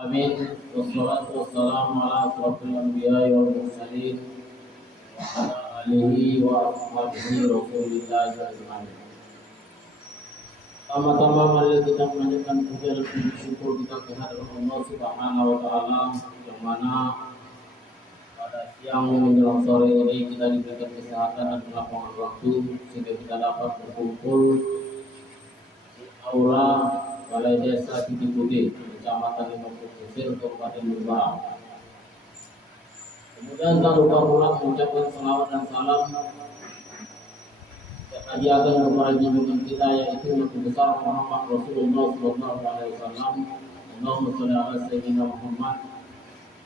Amin. Wassalatu wassalamu ala asrofil anbiya'i wal mursalin wa ala alihi wa ashabihi rasulillahi ajma'in. Pertama-tama mari kita menanyakan puja dan puji syukur kita kehadirat Allah Subhanahu wa taala yang mana pada siang menjelang sore ini kita diberikan kesehatan dan kelapangan waktu sehingga kita dapat berkumpul di aula Balai Desa Titik Putih, Kecamatan Limau Kusir, Kabupaten Brebes. Kemudian tak lupa pula mengucapkan salawat dan salam kehadiatan kepada junjungan kita yaitu Nabi besar Muhammad Rasulullah Sallallahu Alaihi Wasallam. Allahumma sholli ala Sayyidina Muhammad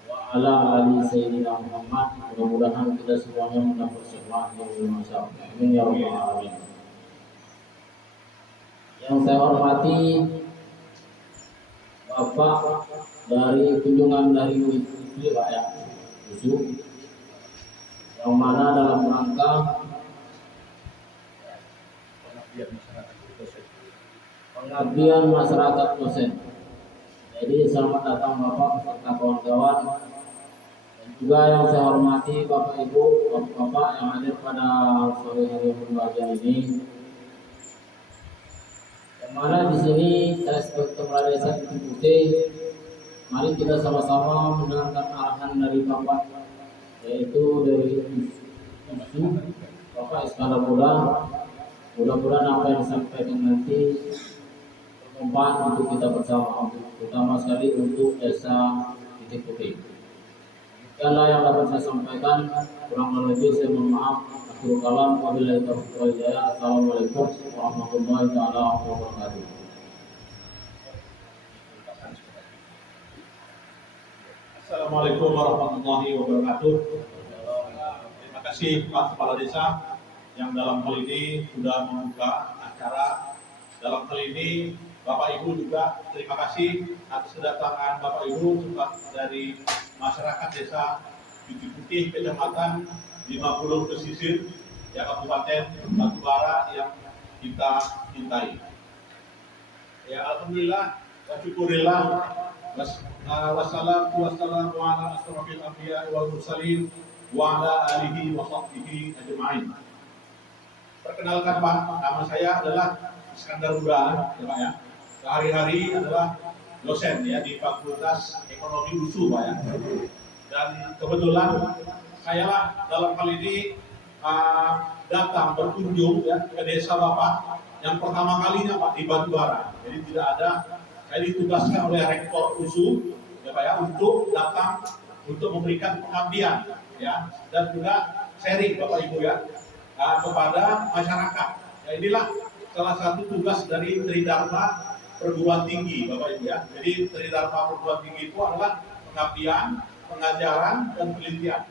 wa ala ali Sayyidina Muhammad. Mudah-mudahan kita semuanya mendapat syafaat yang bermanfaat. Amin ya rabbal alamin. Yang saya hormati Bapak dari kunjungan dari UISI Pak ya, USU, yang mana dalam rangka pengabdian masyarakat dosen. Jadi selamat datang Bapak beserta kawan-kawan, dan juga yang saya hormati Bapak Ibu, Bapak yang hadir pada sore hari yang berbahagia ini. Yang mana di sini saya sebagai Kepala Desa Titik Putih, mari kita sama-sama mendengarkan arahan dari Bapak, yaitu dari USU Bapak Iskandar Muda. Mudah-mudahan apa yang disampaikan nanti bermanfaat untuk kita bersama, terutama sekali untuk Desa Titik Putih. Demikianlah yang dapat saya sampaikan. Kurang lebih saya mohon maaf. Akhirul kalam, wabillahi taufiq wal hidayah. Assalamualaikum warahmatullahi wabarakatuh. Assalamualaikum warahmatullahi wabarakatuh. Terima kasih Pak Kepala Desa yang dalam hal ini sudah membuka acara. Dalam hal ini Bapak Ibu juga terima kasih atas kedatangan Bapak Ibu dari masyarakat Desa Titik Putih, Kecamatan 50 Pesisir, ya Kabupaten Batubara yang kita cintai. Ya alhamdulillah, wa syukurillah, wassalatu wassalamu ala asrofil anbiya'i wal mursalin wa ala alihi wa sahbihi ajma'in. Perkenalkan Pak, nama saya adalah Iskandar Muda, ya Pak ya. Sehari-hari adalah dosen ya di Fakultas Ekonomi USU Pak ya. Dan kebetulan saya lah dalam hal ini datang berkunjung ya ke desa Bapak yang pertama kalinya Pak di Batubara. Jadi tidak ada, saya ditugaskan oleh Rektor USU ya Pak ya untuk datang untuk memberikan pengabdian ya dan juga sharing Bapak Ibu ya kepada masyarakat. Ya, inilah salah satu tugas dari Tridharma Perguruan Tinggi Bapak Ibu ya. Jadi Tridharma Perguruan Tinggi itu adalah pengabdian, pengajaran, dan penelitian.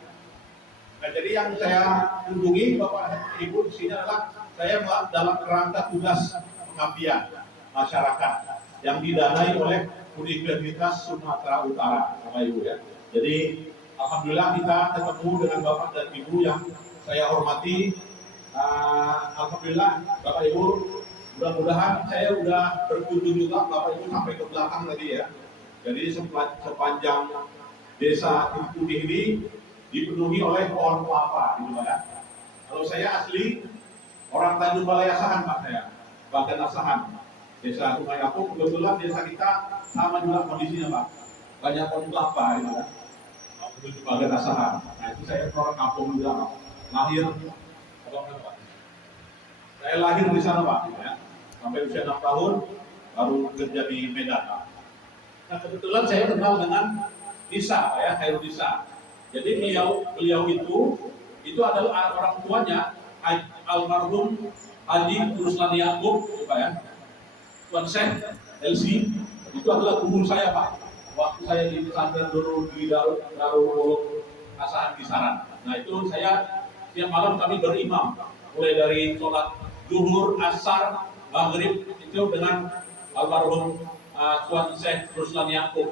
Nah, jadi yang saya kunjungi Bapak Ibu di sini adalah saya dalam kerangka tugas pengabdian masyarakat yang didanai oleh Universitas Sumatera Utara Bapak Ibu ya. Jadi alhamdulillah kita ketemu dengan Bapak dan Ibu yang saya hormati. Alhamdulillah Bapak Ibu, mudah-mudahan saya sudah berkunjung juga Bapak Ibu sampai ke belakang tadi ya. Jadi sepanjang Desa Titik Putih ini dipenuhi oleh pohon kelapa gitu ya. Kalau saya asli orang Tanjung Balai Asahan Pak saya, Bagian Asahan, Desa Sungai Apung. Kebetulan desa kita sama juga kondisinya Pak, banyak pohon kelapa gitu ya. Menuju Bagian Asahan. Nah itu saya orang kampung juga Pak. Lahir, saya lahir di sana Pak, gitu ya. Sampai usia 6 tahun baru kerja di Medan Pak. Nah kebetulan saya kenal dengan Nisa, ya Khairul Nisa. Jadi beliau itu adalah orang tuanya almarhum Haji Ruslan Yaakob, Pak ya. Tuan Syekh LC itu adalah guru saya Pak. Waktu saya di pesantren dulu di Darul Asahan Kisaran. Nah itu saya tiap malam kami berimam, mulai dari sholat zuhur, asar, maghrib itu dengan almarhum Tuan Syekh Ruslan Yaakob.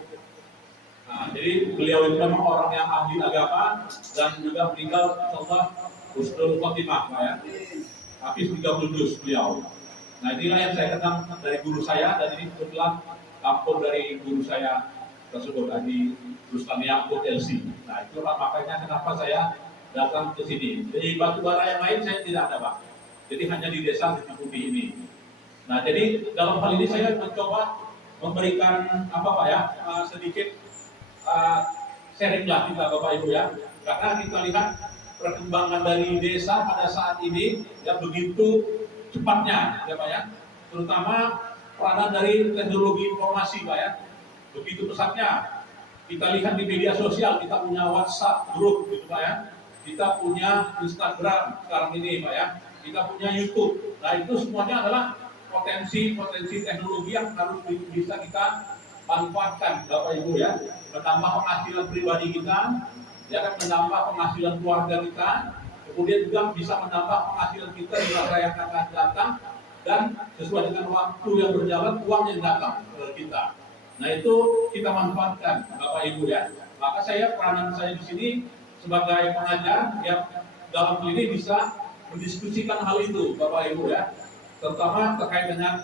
Nah, jadi beliau itu memang orang yang ahli agama dan juga meninggal insyaallah husnul khotimah Pak ya. Hafiz 30 juz beliau. Nah inilah yang saya kenal dari guru saya, dan ini kebetulan kampung dari guru saya tersebut di Ruslan Yaakob LC. Nah itu makanya kenapa saya datang ke sini. Di batubara yang lain saya tidak ada Pak. Jadi hanya di desa Titik Putih ini. Nah jadi dalam hal ini saya mencoba memberikan apa Pak ya sedikit sharing lah kita Bapak Ibu ya. Karena kita lihat perkembangan dari desa pada saat ini yang begitu cepatnya ya Pak ya. Terutama peranan dari teknologi informasi Pak ya. Begitu pesatnya. Kita lihat di media sosial, kita punya WhatsApp grup gitu Pak ya. Kita punya Instagram sekarang ini Pak ya. Kita punya YouTube. Nah itu semuanya adalah potensi teknologi yang harus bisa kita manfaatkan Bapak Ibu ya. Menambah penghasilan pribadi kita, ya kan, menambah penghasilan keluarga kita, kemudian juga bisa menambah penghasilan kita di masa yang akan datang, dan sesuai dengan waktu yang berjalan uang yang datang ke kita. Nah itu kita manfaatkan Bapak Ibu ya. Maka saya peranan saya di sini sebagai pengajar yang dalam hal ini bisa mendiskusikan hal itu Bapak Ibu ya. Terutama terkait dengan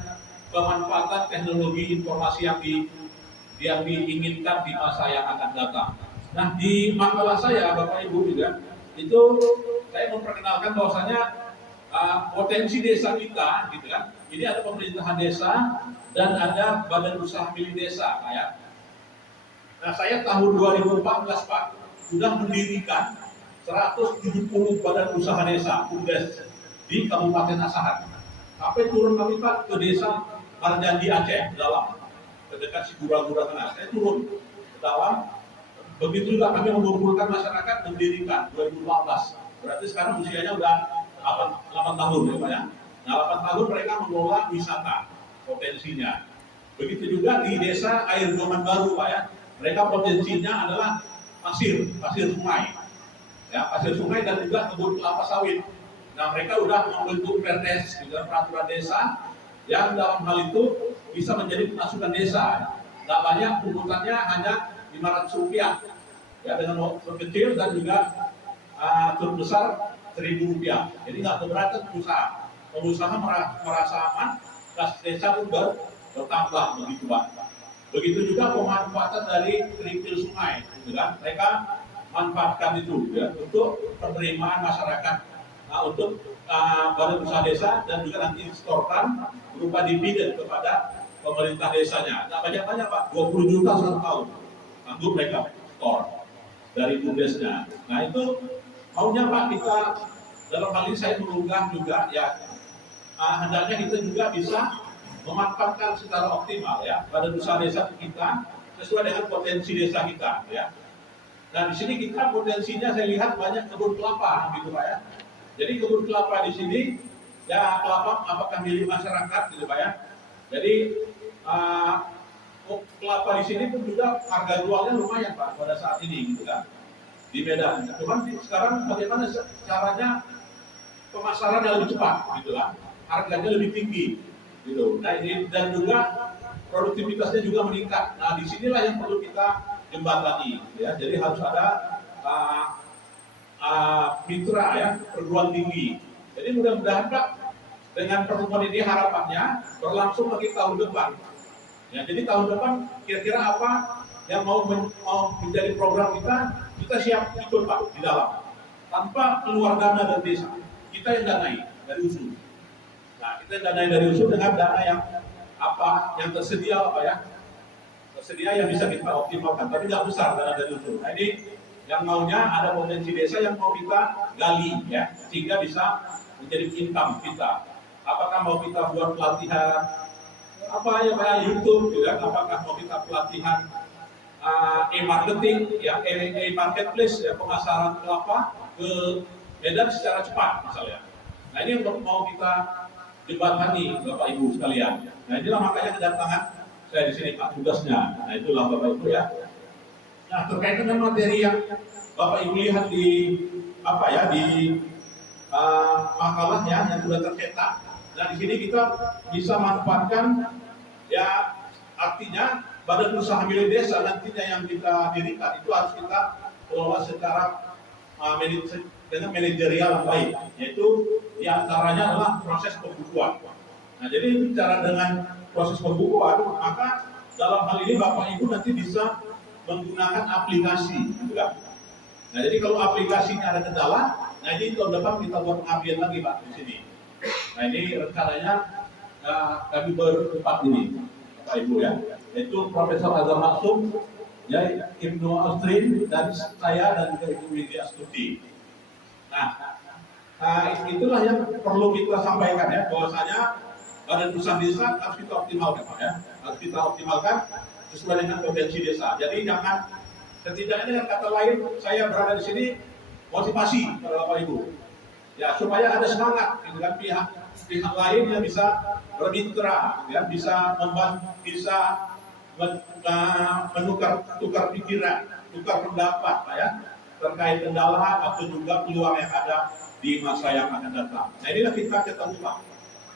pemanfaatan teknologi informasi yang diinginkan di masa yang akan datang. Nah di makalah saya Bapak Ibu juga itu saya memperkenalkan bahwasanya potensi desa kita gitu kan. Ini ada pemerintahan desa dan ada badan usaha milik desa Pak ya. Nah saya tahun 2014 Pak sudah mendirikan 170 badan usaha desa BUMDes di Kabupaten Asahan. Sampai turun kami Pak ke desa Marjandi Aceh dalam dekat Sigura-Gura Tengah. Saya turun ke dalam. Begitu juga kami mengumpulkan masyarakat mendirikan 2015. Berarti sekarang usianya udah 8 tahun ya Pak ya. Nah 8 tahun mereka mengelola wisata potensinya. Begitu juga di desa Air Doman Baru Pak ya. Mereka potensinya adalah pasir sungai. Ya, pasir sungai dan juga kebun kelapa sawit. Nah mereka sudah membentuk perdes dengan peraturan desa yang dalam hal itu bisa menjadi pemasukan desa. Nggak banyak, pungutannya hanya Rp500 ya, dengan waktu kecil dan juga turun besar Rp1.000. Jadi nggak keberatan pengusaha merasa aman, kas desa pun bertambah begitu Pak. Begitu juga pemanfaatan dari kerikil sungai, gitu kan? Mereka manfaatkan itu ya untuk penerimaan masyarakat. Nah, untuk badan usaha desa dan juga nanti disetorkan berupa dividen kepada pemerintah desanya. Nah banyak-banyak Pak, 20 juta 1 tahun untuk mereka store dari BUMDesnya. Nah itu maunya Pak kita dalam hal ini saya mengunggah juga ya hendaknya kita juga bisa memanfaatkan secara optimal ya badan usaha desa kita sesuai dengan potensi desa kita ya. Nah di sini kita potensinya saya lihat banyak kebun kelapa gitu Pak ya. Jadi kebun kelapa di sini ya kelapa apakah milik masyarakat gitu Pak ya. Jadi kelapa di sini pun juga harga jualnya lumayan Pak pada saat ini gitu kan di Medan. Cuman sekarang bagaimana caranya pemasaran yang lebih cepat gitu kan, harganya lebih tinggi gitu. Nah ini dan juga produktivitasnya juga meningkat. Nah disinilah yang perlu kita jembatani ya. Jadi harus ada mitra ya, perguruan tinggi. Jadi mudah-mudahan Pak dengan pertemuan ini harapannya berlangsung lagi tahun depan. Ya, jadi tahun depan kira-kira apa yang mau menjadi program kita siap ikut Pak di dalam. Tanpa keluar dana dari desa, kita yang danai dari usul. Nah, kita yang danai dari usul dengan dana yang apa yang tersedia apa ya, tersedia yang bisa kita optimalkan. Tapi nggak besar dana dari usul. Nah ini yang maunya ada potensi desa yang mau kita gali ya, sehingga bisa menjadi income kita. Apakah mau kita buat pelatihan apa ya kayak YouTube juga, apakah mau kita pelatihan e-marketing ya, e-marketplace ya, pemasaran kelapa ke Medan secara cepat misalnya. Nah ini yang mau kita jembatani Bapak Ibu sekalian. Nah inilah makanya kedatangan saya di sini Pak tugasnya. Nah itulah Bapak Ibu ya. Nah terkait dengan materi yang Bapak Ibu lihat di apa ya di makalahnya yang sudah tercetak. Nah di sini kita bisa manfaatkan ya, artinya badan usaha milik desa nantinya yang kita dirikan itu harus kita kelola secara dengan manajerial yang baik, yaitu diantaranya adalah proses pembukuan. Nah jadi bicara dengan proses pembukuan, maka dalam hal ini Bapak Ibu nanti bisa menggunakan aplikasi, gitu kan? Nah, jadi kalau aplikasinya ada kendala, nah ini tahun depan kita buat pengabdian lagi Pak di sini. Nah ini rencananya kami berempat ini, Bapak Ibu ya, yaitu Profesor Azhar Maksum, ya Ibnu Austrin dan saya dan juga Ibu Widya Astuti. Nah, itulah yang perlu kita sampaikan ya, bahwasanya Badan Usaha Desa harus kita optimalkan Pak ya, harus kita optimalkan sesuai dengan potensi desa. Jadi jangan, setidaknya dengan kata lain, saya berada di sini motivasi pada Bapak Ibu, ya supaya ada semangat dengan pihak lain yang bisa bermitra, ya bisa membantu, bisa tukar pikiran, tukar pendapat, ya terkait kendala atau juga peluang yang ada di masa yang akan datang. Nah inilah kita ketemu Pak.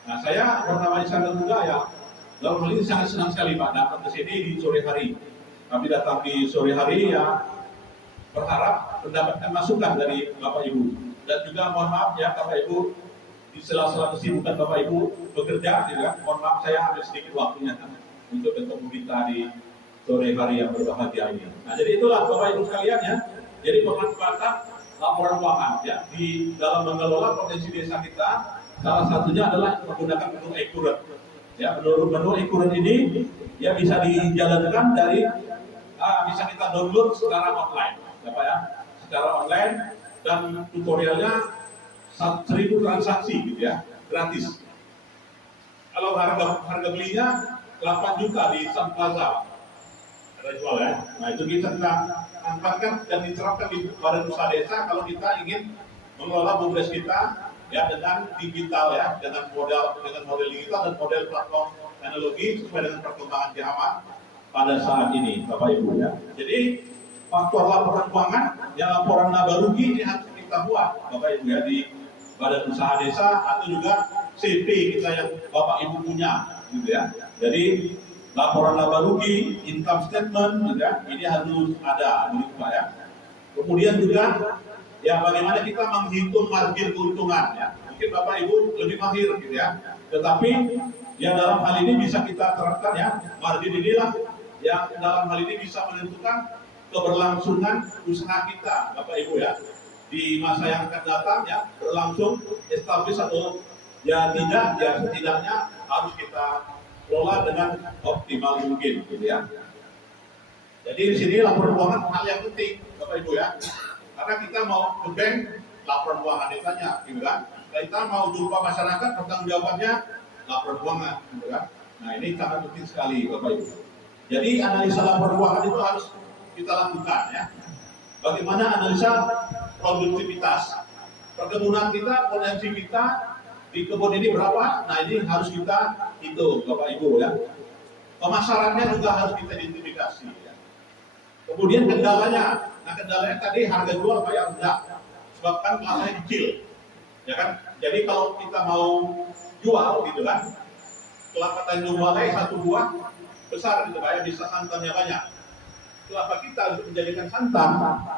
Nah saya bernama Iskandar juga ya, dalam hal ini sangat senang sekali Pak datang ke sini di sore hari. Kami datang di sore hari ya, berharap mendapatkan masukan dari Bapak Ibu. Dan juga mohon maaf ya Bapak Ibu, di sela-sela kesibukan Bapak Ibu bekerja, ya, mohon maaf saya ambil sedikit waktunya untuk bertemu kita di sore hari yang berbahagia ini. Nah jadi itulah Bapak Ibu sekalian ya, jadi pemanfaatan laporan keuangan ya di dalam mengelola potensi desa kita. Salah satunya adalah menggunakan menu e-current. Ya, menu e-current ini ya bisa dijalankan dari bisa kita download secara online, Bapak ya, secara online, dan tutorialnya 1000 transaksi gitu ya, gratis. Kalau harga belinya 8 juta di Sun Plaza ada jual ya. Nah itu bisa kita manfaatkan dan diterapkan di Badan Usaha Desa kalau kita ingin mengelola BUMDes kita ya dengan digital ya, dengan model digital dan model platform teknologi sesuai dengan perkembangan zaman pada saat ini Bapak Ibu ya. Jadi faktor laporan keuangan, ya laporan laba rugi ini harus kita buat Bapak Ibu ya di Badan Usaha Desa atau juga CP kita yang Bapak Ibu punya gitu ya. Jadi laporan laba rugi, income statement gitu ya, ini harus ada begitu Pak ya. Kemudian juga ya bagaimana kita menghitung margin keuntungan ya. Mungkin Bapak Ibu lebih mahir gitu ya. Tetapi ya dalam hal ini bisa kita terapkan ya. Margin inilah yang dalam hal ini bisa menentukan keberlangsungan usaha kita Bapak Ibu ya. Di masa yang akan datang ya, berlangsung establis atau ya tidak, ya setidaknya harus kita kelola dengan optimal mungkin gitu ya. Jadi di sini laporan keuangan hal yang penting Bapak Ibu ya. Karena kita mau ke bank, laporan keuangan ditanya, gitu kan? Kita mau jumpa masyarakat, pertanggung jawabannya laporan keuangan, gitu kan? Nah ini sangat penting sekali, Bapak Ibu. Jadi analisa laporan keuangan itu harus kita lakukan, ya. Bagaimana analisa produktivitas perkebunan kita, potensi kita di kebun ini berapa? Nah ini harus kita hitung, Bapak Ibu, ya. Pemasarannya juga harus kita identifikasi, ya. Kemudian kendalanya. Nah kendalanya tadi harga jual Pak yang rendah, sebabkan kelasnya kecil, ya kan? Jadi kalau kita mau jual gitu kan, kelapa Tanjung Balai satu buah besar gitu Pak ya, bisa santannya banyak. Kelapa kita untuk menjadikan santan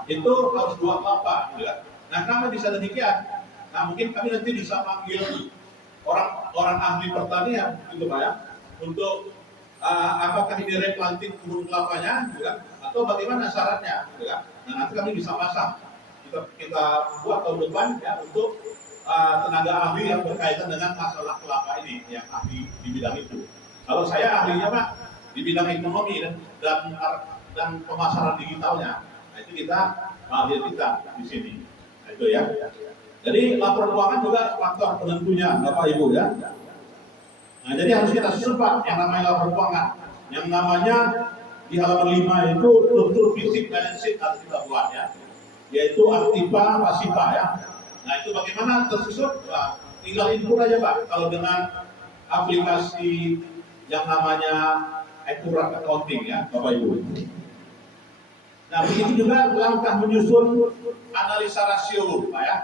itu harus 2 kelapa gitu kan. Nah kenapa bisa demikian? Nah mungkin kami nanti bisa panggil orang ahli pertanian gitu Pak ya, untuk apakah ini replanting kebun kelapanya gitu kan? Atau bagaimana syaratnya gitu kan? Nah nanti kami bisa pasang, kita buat tahun depan ya untuk tenaga ahli yang berkaitan dengan masalah kelapa ini, yang ahli di bidang itu. Kalau saya ahlinya Pak di bidang ekonomi dan pemasaran digitalnya, nah itu kita ahli kita di sini. Nah itu ya. Jadi laporan keuangan juga faktor penentunya Bapak Ibu ya. Nah jadi harus kita susun Pak yang namanya laporan keuangan, yang namanya di halaman 5 itu struktur fisik balance sheet harus kita buat ya, yaitu aktiva pasiva ya. Nah itu bagaimana tersusun? Nah, tinggal input aja Pak. Kalau dengan aplikasi yang namanya accurate accounting ya Bapak Ibu. Nah begitu juga langkah menyusun analisa rasio Pak ya.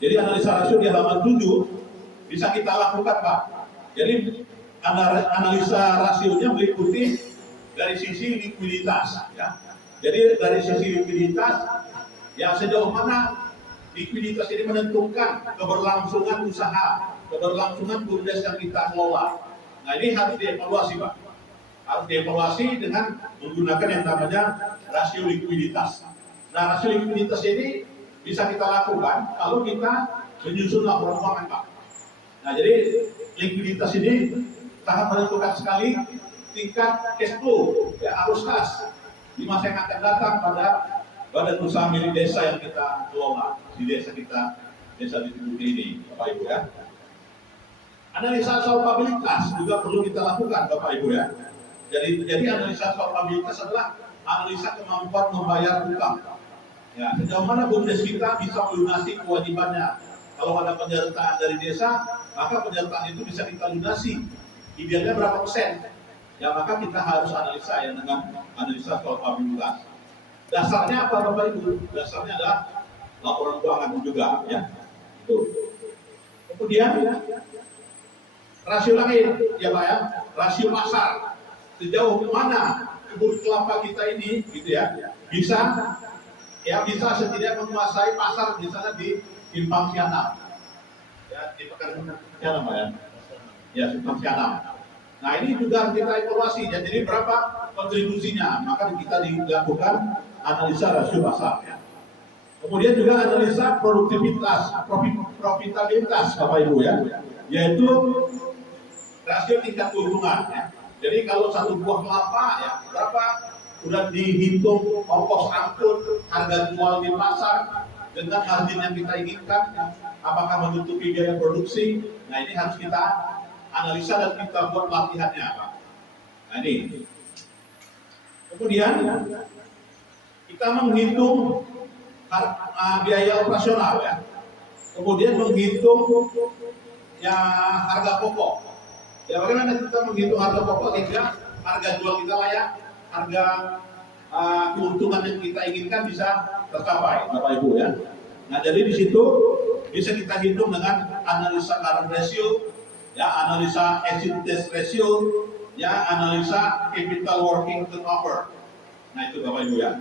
Jadi analisa rasio di halaman 7 bisa kita lakukan Pak. Jadi analisa rasionya meliputi dari sisi likuiditas ya. Jadi dari sisi likuiditas ya sejauh mana likuiditas ini menentukan keberlangsungan usaha, keberlangsungan BUMDes yang kita kelola. Nah ini harus dievaluasi Pak. harus dievaluasi dengan menggunakan yang namanya rasio likuiditas. Nah, rasio likuiditas ini bisa kita lakukan kalau kita menyusun laporan keuangan, Pak. Nah, jadi likuiditas ini sangat menentukan sekali tingkat cash flow, ya, arus kas di masa yang akan datang pada badan usaha milik desa yang kita kelola di desa kita, desa di Budi ini, Bapak Ibu ya. Analisa solvabilitas juga perlu kita lakukan, Bapak Ibu ya. Jadi analisa solvabilitas adalah analisa kemampuan membayar hutang. Ya, sejauh mana BUMDes kita bisa melunasi kewajibannya. Kalau ada penyertaan dari desa, maka penyertaan itu bisa kita lunasi. Idealnya berapa persen? Ya, maka kita harus analisa ya dengan analisa solvabilitas. Dasarnya apa, Bapak Ibu? Dasarnya adalah laporan keuangan juga ya. Itu. Kemudian rasio lagi ya Pak ya, rasio pasar. Sejauh mana kebun kelapa kita ini gitu ya, bisa setidaknya menguasai pasar misalnya di Simpang Sianam. Ya, di Pekan Sianam Pak ya. Ya, Simpang Sianam. Nah, ini juga harus kita evaluasi ya. Jadi berapa kontribusinya? Maka kita dilakukan analisa rasio pasar ya. Kemudian juga analisa produktivitas, profitabilitas Bapak Ibu ya, yaitu rasio tingkat keuntungan ya. Jadi kalau satu buah kelapa ya berapa sudah dihitung ongkos angkut, harga jual di pasar dengan margin yang kita inginkan, apakah menutupi biaya produksi. Nah, ini harus kita analisa dan kita buat latihannya Pak. Nah, ini. Kemudian kita menghitung biaya operasional ya. Kemudian menghitung ya harga pokok. Ya, bagaimana kita menghitung harga pokok sehingga harga jual kita layak, harga keuntungan yang kita inginkan bisa tercapai, Bapak Ibu ya. Nah, jadi di situ bisa kita hitung dengan analisa current ratio, ya, analisa exit test ratio, ya, analisa capital working turnover. Nah, itu Bapak Ibu ya.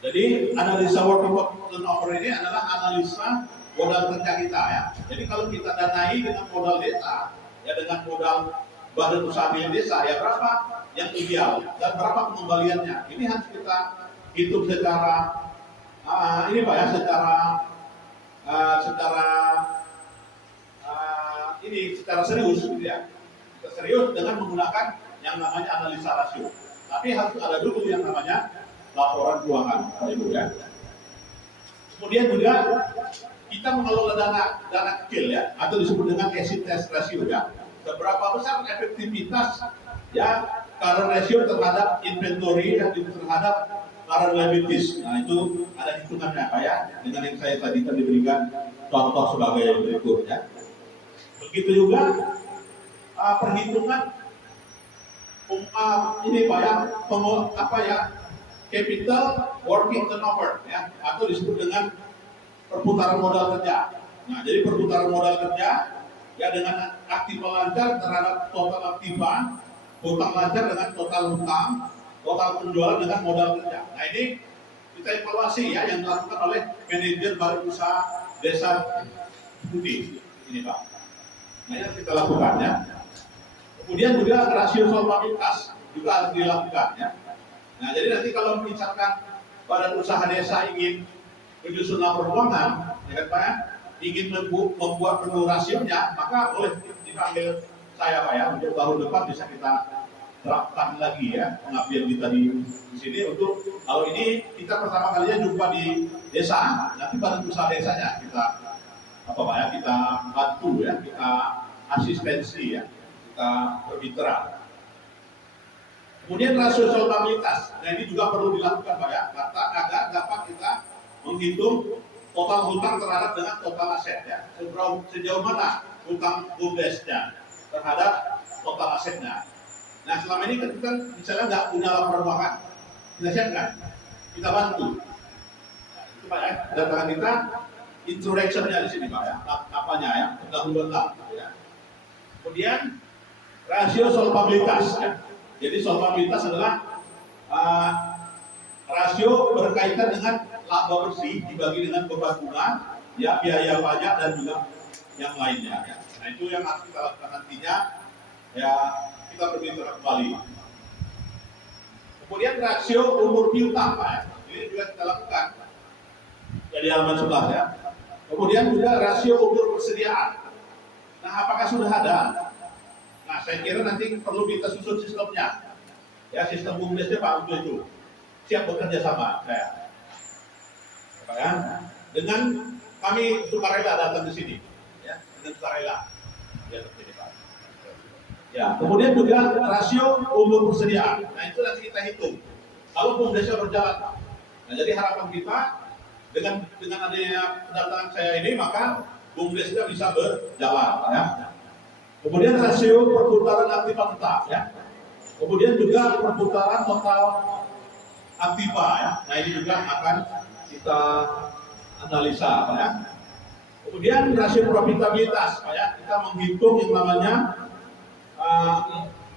Jadi analisa working turnover ini adalah analisa modal kerja kita ya. Jadi kalau kita danai dengan modal desa, ya dengan modal badan usaha milik desa, ya berapa yang ideal dan berapa pengembaliannya. Ini harus kita hitung secara ini Pak ya, secara serius gitu ya. Kita serius dengan menggunakan yang namanya analisa rasio. Tapi harus ada dulu yang namanya laporan keuangan, Bapak Ibu ya. Kemudian juga kita mengelola dana kecil ya, atau disebut dengan exit test ratio ya. Seberapa besar efektivitas ya current ratio terhadap inventory dan terhadap current liabilities. Nah, itu ada hitungannya Pak ya, dengan yang saya tadi diberikan contoh sebagai berikut ya. Begitu juga perhitungan ini Pak ya, capital working turnover ya, atau disebut dengan perputaran modal kerja. Nah, jadi perputaran modal kerja ya dengan aktiva lancar terhadap total aktiva, hutang lancar dengan total hutang, total penjualan dengan modal kerja. Nah, ini kita evaluasi ya yang dilakukan oleh manajer badan usaha desa Budi ini Pak. Nah, yang kita lakukan ya. Kemudian juga rasio solvabilitas juga harus dilakukan ya. Nah, jadi nanti kalau misalkan badan usaha desa ingin menyusun laporan keuangan, ya kan Pak ya, ingin membuat perlu rasionya, maka boleh dipanggil saya Pak ya, untuk tahun depan bisa kita terapkan lagi ya pengabdian kita di sini untuk kalau ini kita pertama kalinya jumpa di desa, nanti badan usaha desanya kita Pak ya, kita bantu ya, kita asistensi ya, kita bermitra. Kemudian rasio solvabilitas, nah ini juga perlu dilakukan Pak ya, agar dapat kita menghitung total hutang terhadap dengan total aset ya. Sejauh mana hutang BUMDes-nya terhadap total asetnya. Nah, selama ini kita misalnya nggak punya laporan keuangan, kita siapkan, kita bantu. Nah, itu Pak ya, kedatangan kita introduction-nya di sini Pak ya, apanya ya, pendahuluan ya. Kemudian rasio solvabilitas ya. Jadi solvabilitas adalah rasio berkaitan dengan laba bersih dibagi dengan beban bunga, ya biaya pajak dan juga yang lainnya. Ya. Nah, itu yang harus kita lakukan nantinya. Ya, kita bermitra kembali. Kemudian rasio umur piutang Pak ya. Ini juga kita lakukan. Jadi halaman 11 ya. Kemudian juga rasio umur persediaan. Nah, apakah sudah ada? Nah, saya kira nanti perlu kita susun sistemnya. Ya, sistem BUMDesnya Pak untuk itu. Siap bekerja sama saya. Ya, dengan kami sukarela datang ke sini. Ya, dengan sukarela. Ya, begini, Pak. Ya, kemudian juga rasio umur persediaan. Nah, itu nanti kita hitung. Kalau BUMDesnya berjalan, Pak. Nah, jadi harapan kita dengan adanya kedatangan saya ini, maka BUMDesnya bisa berjalan. Ya. Kemudian rasio perputaran aktiva tetap. Ya. Kemudian juga perputaran total aktiva. Ya. Nah, ini juga akan kita analisa, Pak ya. Kemudian rasio profitabilitas, Pak ya. Kita menghitung yang namanya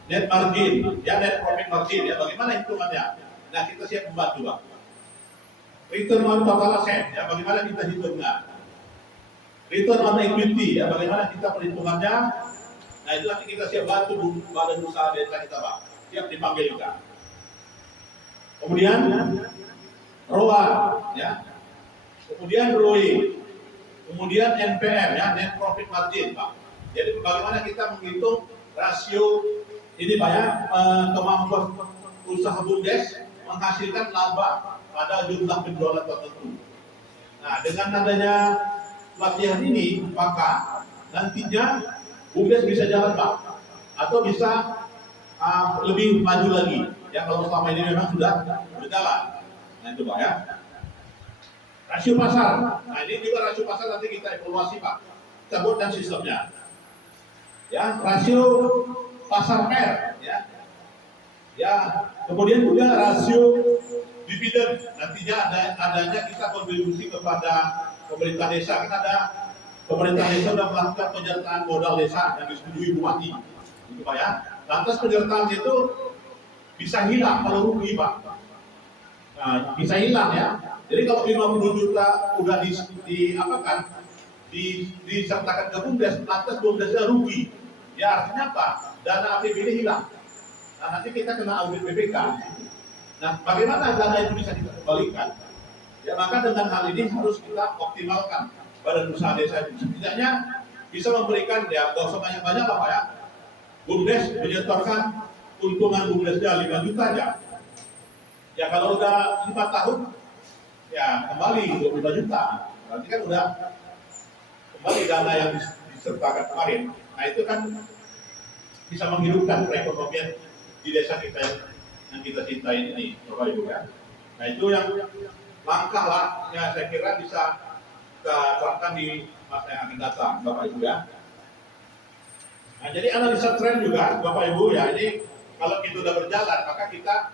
net margin, ya net profit margin, ya bagaimana hitungannya? Nah, kita siap membantu, Pak. Return on total asset, ya bagaimana kita hitungnya? Return on equity, ya bagaimana kita perhitungannya? Nah, itu nanti kita siap bantu badan usaha desa kita, Pak. Siap dipanggil juga. Kemudian ROA, ya. Kemudian ROE. Kemudian NPM, ya net profit margin, Pak. Jadi bagaimana kita menghitung rasio ini, Pak ya, kemampuan usaha BUMDes menghasilkan laba pada jumlah penjualan tertentu. Nah, dengan adanya latihan ini, maka nantinya BUMDes bisa jalan, Pak, atau bisa lebih maju lagi. Ya, kalau selama ini memang sudah berjalan. Nah, itu Pak ya. Rasio pasar. Nah, ini juga rasio pasar nanti kita evaluasi, Pak. Kita buatkan sistemnya. Ya, rasio pasar per, ya. Ya, kemudian juga rasio dividen. Nantinya adanya kita kontribusi kepada pemerintah desa. Kan ada pemerintah desa sudah melakukan penyertaan modal desa yang disetujui bupati, gitu Pak ya. Lantas penyertaan itu bisa hilang kalau rugi, Pak. Nah, bisa hilang ya. Jadi kalau 50 juta udah disertakan ke BUMDes, lantas BUMDesnya rugi. Ya artinya apa? Dana APBD hilang. Nah, nanti kita kena audit BPK. Nah, bagaimana dana itu bisa kita kembalikan? Ya, maka dengan hal ini harus kita optimalkan badan usaha desa itu. Setidaknya bisa memberikan, ya nggak usah banyak-banyak lah Pak ya. BUMDes menyetorkan keuntungan BUMDesnya 5 juta aja. Ya kalau udah 4 tahun, ya kembali 25 juta. Berarti kan udah kembali dana yang disertakan kemarin. Nah, itu kan bisa menghidupkan perekonomian di desa kita yang kita cintai ini, Bapak Ibu ya. Nah, itu yang langkah lah yang saya kira bisa kita terapkan di masa yang akan datang, Bapak Ibu ya. Nah, jadi analisa tren juga, Bapak Ibu ya, ini kalau itu udah berjalan, maka kita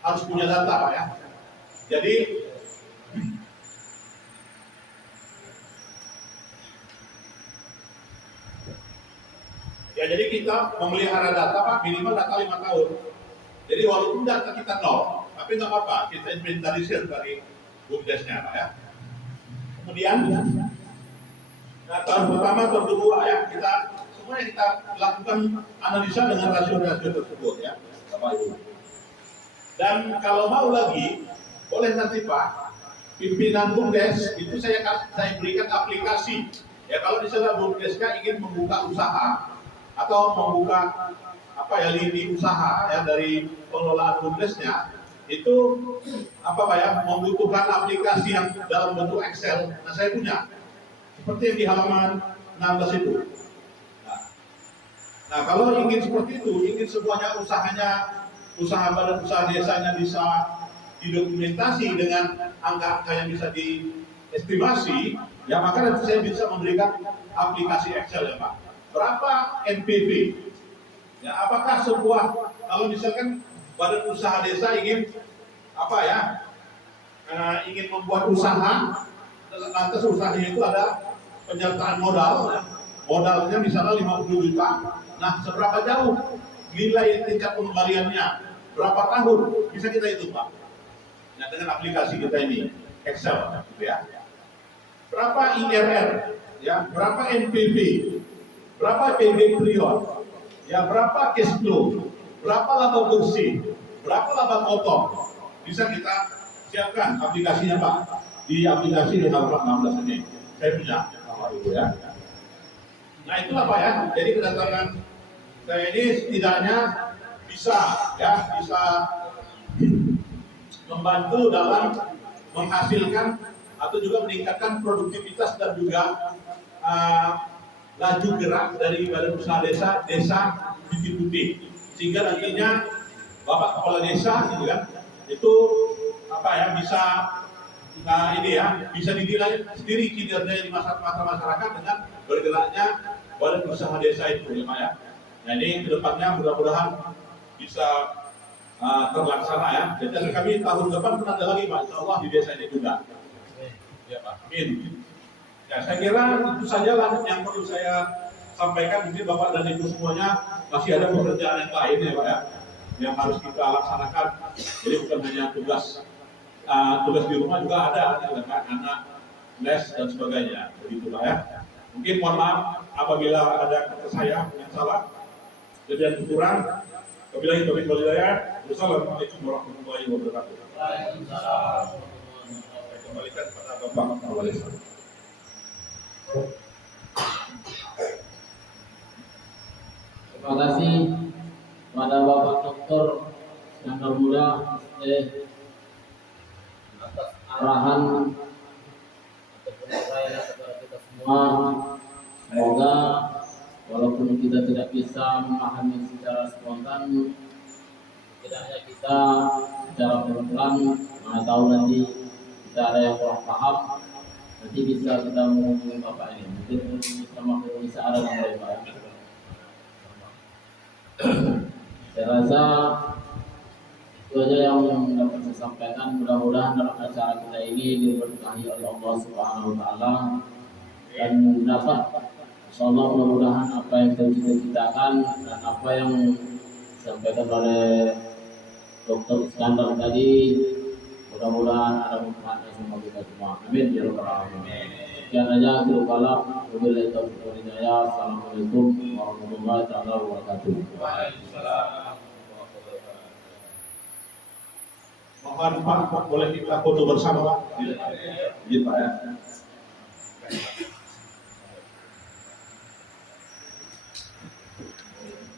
harus punya data, Pak ya. Jadi jadi kita memelihara data, Pak, minimal data 5 tahun. Jadi walaupun data kita 0, tapi nggak apa-apa, kita inventarisir dari BUMDesnya, Pak ya. Kemudian, nah, tahun pertama, tahun kedua ya, kita semuanya kita lakukan analisa dengan rasio-rasio tersebut ya, Bapak Ibu. Dan kalau mau lagi, boleh nanti Pak, pimpinan BUMDes itu saya berikan aplikasi. Ya kalau misalnya BUMDesnya ingin membuka usaha atau membuka lini usaha ya dari pengelolaan BUMDesnya, itu Pak ya, membutuhkan aplikasi yang dalam bentuk Excel. Nah, saya punya seperti yang di halaman 16 itu. Nah, kalau ingin seperti itu, ingin semuanya usaha badan usaha desanya bisa didokumentasi dengan angka-angka yang bisa diestimasi, ya maka nanti saya bisa memberikan aplikasi Excel ya Pak. Berapa NPV? Ya, apakah kalau misalkan badan usaha desa ingin ingin membuat usaha, lantas usahanya itu ada penyertaan modal, modalnya misalnya 50 juta. Nah, seberapa jauh nilai tingkat pengembaliannya? Berapa tahun? Bisa kita hitung, Pak. Nah, dengan aplikasi kita ini, Excel, gitu ya. Berapa IRR? Ya, berapa NPV? Berapa PB period? Ya, berapa cash flow? Berapa laba bersih? berapa laba kotor, bisa kita siapkan aplikasinya Pak, di aplikasi di halaman 16 ini. Saya punya, Bapak Ibu ya. Nah itulah Pak ya, jadi kedatangan saya ini setidaknya bisa membantu dalam menghasilkan atau juga meningkatkan produktivitas dan juga laju gerak dari Badan Usaha Desa Bukit Putih, sehingga nantinya Bapak Kepala Desa gitu kan, itu bisa bisa dinilai sendiri kinerjanya di masyarakat dengan bergeraknya Badan Usaha Desa itu ya Pak ya. Nah ini kedepannya mudah-mudahan bisa terlaksana ya. Jadi kami tahun depan pun ada lagi Pak, insya Allah di desa ini juga. Ya Pak, amin. Ya saya kira itu sajalah yang perlu saya sampaikan. Mungkin Bapak dan Ibu semuanya masih ada pekerjaan yang lain ya Pak ya, yang harus kita laksanakan. Jadi bukan hanya tugas di rumah, juga ada anak les dan sebagainya. Begitu Pak ya. Mungkin mohon maaf apabila ada kata saya yang salah dan kurang. Wabillahi taufiq wal hidayah. Wassalamualaikum warahmatullahi wabarakatuh. Waalaikumsalam. Saya kembalikan kepada Bapak Kepala Desa. Terima kasih kepada Bapak Dr. Iskandar Muda atas arahan ataupun uraian kepada kita semua. Semoga walaupun kita tidak bisa memahami secara spontan, setidaknya kita secara pelan-pelan, mana tahu nanti kita ada yang kurang paham, nanti bisa kita menghubungi Bapak ini. Mungkin sama Indonesia ada yang lain Pak. Saya rasa itu aja yang dapat saya sampaikan. Mudah-mudahan dalam acara kita ini diberkahi oleh Allah Subhanahu wa taala dan dapat insyaallah mudah-mudahan apa yang kita cita-citakan dan apa yang disampaikan oleh Dr. Iskandar tadi, mudah-mudahan ada manfaatnya sama kita semua. Amin ya rabbal alamin. Sekian aja kita kalam. Wabillahi taufiq wal hidayah. Assalamualaikum warahmatullahi wabarakatuh. Waalaikumsalam. Mohon Pak, boleh kita foto bersama Pak? Iya Pak ya.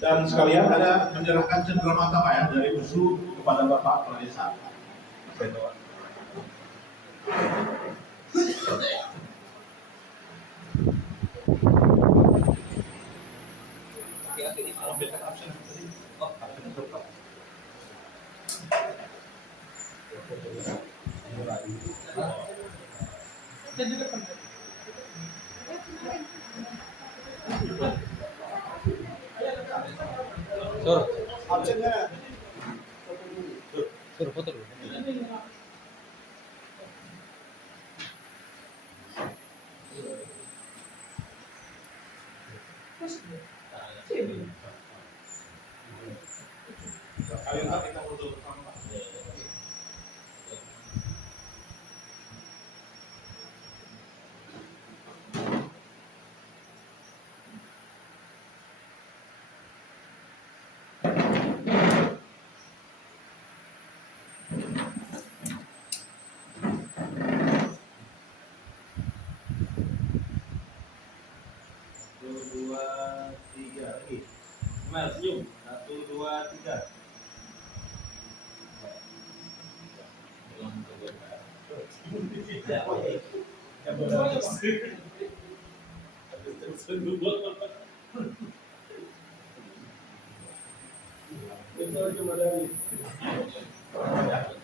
Dan sekalian ada menyerahkan cenderamata Pak ya dari musuh kepada Bapak Kepala Desa. Sur, foto dulu. Kalian kita foto bersama Pak. Senyum. 1, 2, 3. Ya.